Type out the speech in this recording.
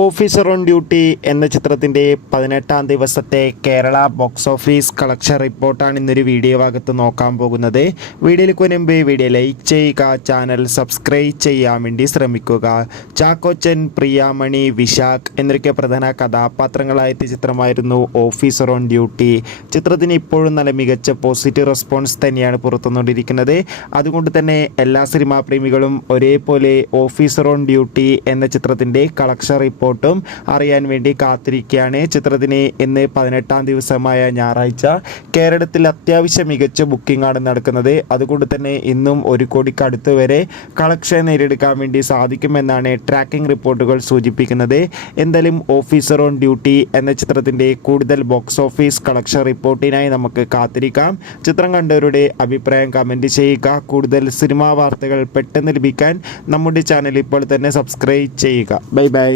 Officer on duty എന്ന ചിത്രത്തിൻ്റെ 18-ാം ദിവസത്തെ കേരള ബോക്സ് ഓഫീസ് കളക്ഷൻ റിപ്പോർട്ടാണ് ഇന്നൊരു വീഡിയോ ഭാഗത്ത് നോക്കാൻ പോകുന്നത്. വീഡിയോയിലേക്ക് മുൻപ് വീഡിയോ ലൈക്ക് ചെയ്യുക, ചാനൽ സബ്സ്ക്രൈബ് ചെയ്യാൻ വേണ്ടി ശ്രമിക്കുക. ചാക്കോച്ചൻ, പ്രിയാമണി, വിശാഖ് എന്നൊക്കെ പ്രധാന കഥാപാത്രങ്ങളായ ചിത്രമായിരുന്നു ഓഫീസർ ഓൺ ഡ്യൂട്ടി. ചിത്രത്തിന് ഇപ്പോഴും നല്ല മികച്ച പോസിറ്റീവ് റെസ്പോൺസ് തന്നെയാണ് പുറത്തുവന്നുകൊണ്ടിരിക്കുന്നത്. അതുകൊണ്ട് തന്നെ എല്ലാ സിനിമാ പ്രേമികളും ഒരേപോലെ ഓഫീസർ ഓൺ ഡ്യൂട്ടി എന്ന ചിത്രത്തിൻ്റെ കളക്ഷൻ റിപ്പോർട്ടും അറിയാൻ വേണ്ടി കാത്തിരിക്കുകയാണ്. ചിത്രത്തിന് ഇന്ന് 18-ാം ദിവസമായ ഞായറാഴ്ച കേരളത്തിൽ അത്യാവശ്യം മികച്ച ബുക്കിംഗ് ആണ് നടക്കുന്നത്. അതുകൊണ്ട് തന്നെ ഇന്നും 1 കോടിക്ക് അടുത്ത് വരെ കളക്ഷൻ നേടിയെടുക്കാൻ വേണ്ടി സാധിക്കുമെന്നാണ് ട്രാക്കിംഗ് റിപ്പോർട്ടുകൾ സൂചിപ്പിക്കുന്നത്. എന്തായാലും ഓഫീസർ ഓൺ ഡ്യൂട്ടി എന്ന ചിത്രത്തിൻ്റെ കൂടുതൽ ബോക്സ് ഓഫീസ് കളക്ഷൻ റിപ്പോർട്ടിനായി നമുക്ക് കാത്തിരിക്കാം. ചിത്രം കണ്ടവരുടെ അഭിപ്രായം കമൻറ്റ് ചെയ്യുക. കൂടുതൽ സിനിമാ വാർത്തകൾ പെട്ടെന്ന് ലഭിക്കാൻ നമ്മുടെ ചാനൽ ഇപ്പോൾ തന്നെ സബ്സ്ക്രൈബ് ചെയ്യുക. Bye bye.